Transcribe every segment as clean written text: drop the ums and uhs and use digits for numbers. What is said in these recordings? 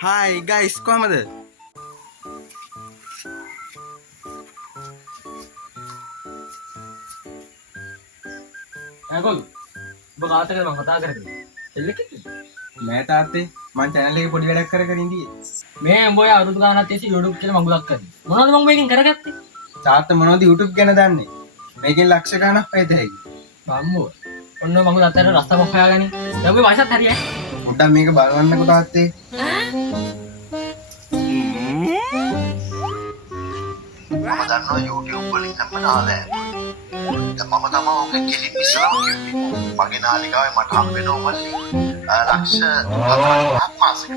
Hi guys, කොහමද? ඇගොල් ඔබ කාටද මම කතා කරන්නේ? එල්ලෙකද? නෑ තාත්තේ මං channel එකේ පොඩි වැඩක් කරගෙන ඉඳියේ. මේ උඹ ඔය අවුරුදු ගානක් තිස්සේ YouTube කියලා මඟුලක් කරන්නේ. මොනවද මම මේකෙන් කරගත්තේ? තාත්තා මොනවද YouTube ගැන දන්නේ? මේකෙන් ලක්ෂ ගණක් වෙයිද හැකි. බම්බෝ. ඔන්න මඟුල අතර රස්තාවක් හොයාගනි. දැන් ඔබේ වයසත් හරියයි. පොඩ්ඩක් මේක බලවන්නකෝ තාත්තේ. මම දන්නවා YouTube වලින් හැම නාලෑ. මම තමයි ඔගේ කෙලින් ඉස්සලම කිව්වේ. මගේ නාලිකාවේ මට හම් වෙනවා මල්ලි. ලක්ෂ 4ක් මාසෙක.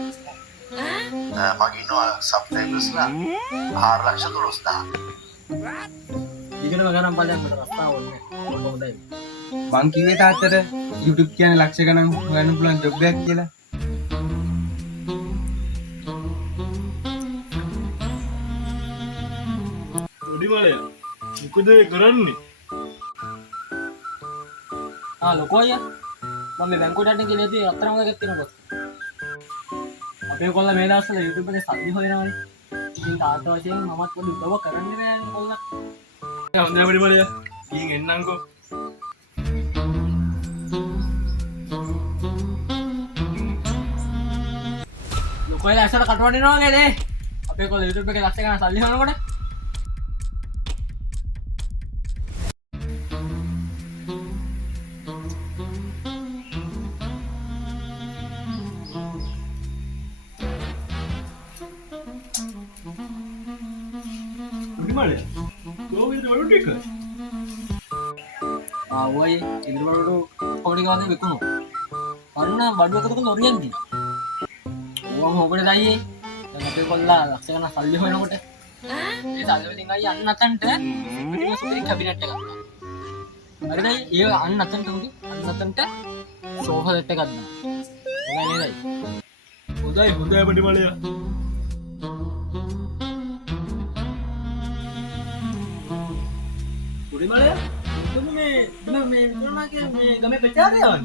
මගේ ඉන්නවා සබ්ස්ක්‍රයිබර්ස්ලා 4,12,000. ඊගෙනම ගණන් බලන්න මට රස්තාව ඕනේ. ඔන්න හොඳයි. මං කිව්වේ තාත්තට YouTube කියන්නේ ලක්ෂ ගණන් හොයන්න පුළුවන් ජොබ් එකක් කියලා. ඩිමලය මොකද කරන්නේ? ලොකෝ අයියා මම මේ බැංකුවට යන්න කියලා ඉතින් අත්තරම ගත්තේ තියෙනවා. අපේ කොල්ලා මේ දවස්වල YouTube එකේ සල්ලි හොයනවානේ. ඉතින් තාත්තා වශයෙන් මමත් පොඩි උදව් කරන්න බෑනේ කොල්ලා. හොඳයි ඩිමලය ගිහින් එන්නම්කෝ. ලොකෝ අයියා ඇසට කටවඩිනවා වගේ නේ. අපේ කොල්ලා YouTube එකේ ලක්ෂ ගණන් සල්ලි හොයනකොට ඩිමලය කොහොමද වඩු ටික? ඔය ඉදිරි බඩු කොඩි ගානේ විකුණු. අන්න බඩුවකට නොරියන්දි. ඕවම ඔබට දයියේ. දැන් අපේ කොල්ලා ලක්ෂ ගණන් සල්ලි හොයනකොට ඒ සල්ලි වලින් අයිය අන්න අතන්ට පිටිම සුපිරි කැබිනට් එකක් ගන්නවා. හරිද? ඒ අන්න අතන්ට උදේ අන්න අතන්ට සෝෆා සෙට් එකක් ගන්නවා. ඔයා නේදයි. හොඳයි ඩිමලය. කුඩිමලය මේ විකුණනවා මේ ගමේ ප්‍රචාරයවන්නේ.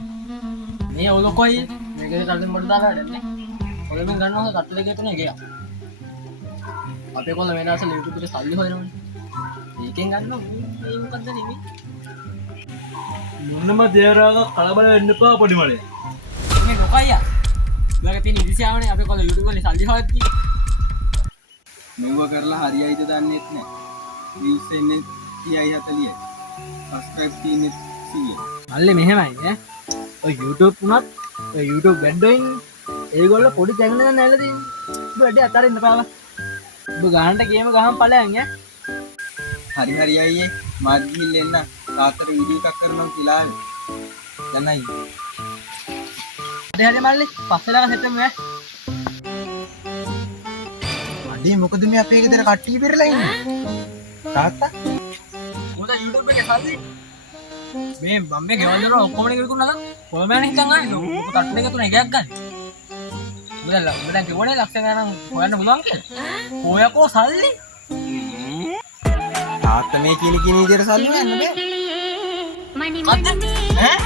මේ ඔලොකෝයි මේකේ කලින් මොඩ දාලා වැඩන්නේ. ඔලෙන් ගන්නවා කට්ට දෙකේ තුනේ ගියා. අපේ කොල්ල වෙනස YouTube එකේ සල්ලි හොයනවනේ. මේකෙන් ගන්නවා මේ මොකද්ද නෙමෙයි. මොනම දේරාග කලබල වෙන්න එපා ඩිමලය. මේ මොකයියා? ඔයාගේ තියෙන ඉරිසියාවනේ අපේ කොල්ල YouTube වලින් සල්ලි හොයද්දි. මෙව කරලා හරියයිද දන්නේත් නෑ. views එන්නේ 30යි 40යි. subscribe තියෙන්නේ 100යි. අල්ලේ මෙහෙමයි ඈ. ඔය YouTube උනත් ඔය YouTube වැඩින් ඒගොල්ලෝ පොඩි channel එකක් නැල්ල තියෙන්නේ. ඔබ වැඩි අතරින් ඉඳපාවා. ඔබ ගහන්න ගේම ගහන් ඵලයන් ඈ. හරි අයියේ මාත් ගිහින් එන්න තාත්තට වීඩියෝ එකක් කරනවා කියලා ආවේ. දැන්යි. හරි මල්ලි පස්සෙලා හෙටම ඈ. අඩේ මොකද මේ අපේ ගෙදර කට්ටිය පෙරලා ඉන්නේ? තාත්තා මොකද YouTube එකේ සල්ලි මේ මම මේ ගෙවල් දරන ඔක්කොම ටික විකුණලා කොහොමද හිතන් ආන්නේ ඔබ තට්ටු දෙක තුන එකක් ගන්න. ඔබ දැන් කිව්වනේ ලක්ෂ ගණන් හොයන්න පුළුවන් කියලා. කොයකෝ සල්ලි? තාත්තා මේ කියන විදිහට සල්ලි හොයන්න බෑ. ඈ